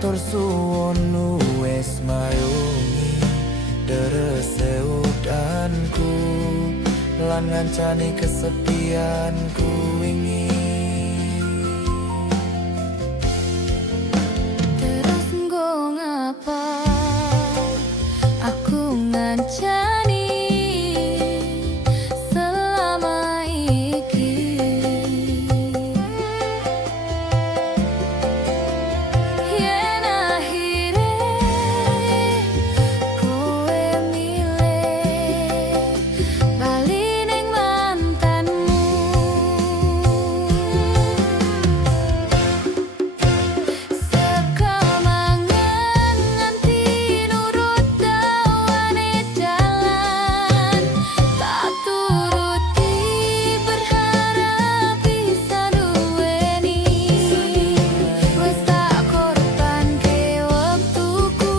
Matur suwun wis mayungi derese udanku lan ngancani kesepianku wingi. Terus nggo ngapa aku ngancani selama iki. Yen akhire kowe milih bali ning mantanmu, saka mangan nganti nurut dawane dalan, tak turuti berharap bisa duweni. Wis tak korbanke wektuku,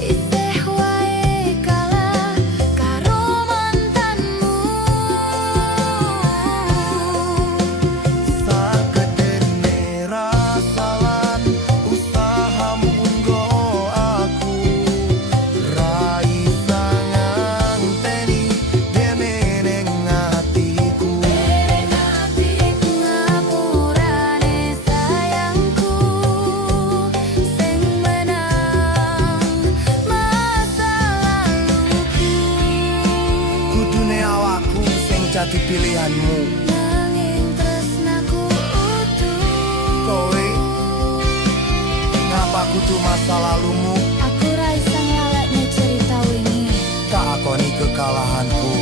isih wae kalah karo mantanmu. Sakedene rasalan usahamu nggo aku ra isa nganteni dene ning atiku. Ngapurane sayangku, sing menang masa laluku. Kudune awakku sing jati pilihanmu. Nanging tresnaku utuh. Kowe ngapa kudu masa lalumu? Aku ra iso ngalekne cerita wingi. Tak akoni kekalahanku.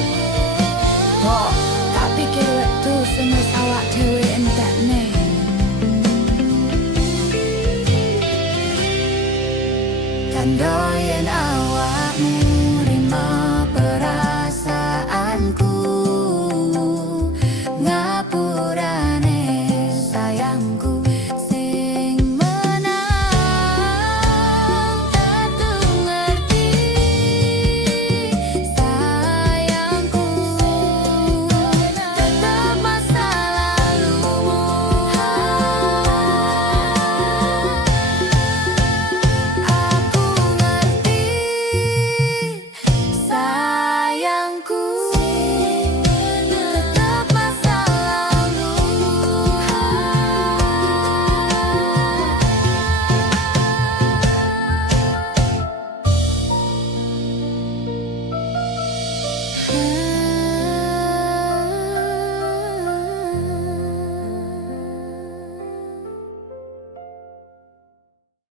Kok tak pikir wektu sing wis awak dhewe entekne. Tandha yen awak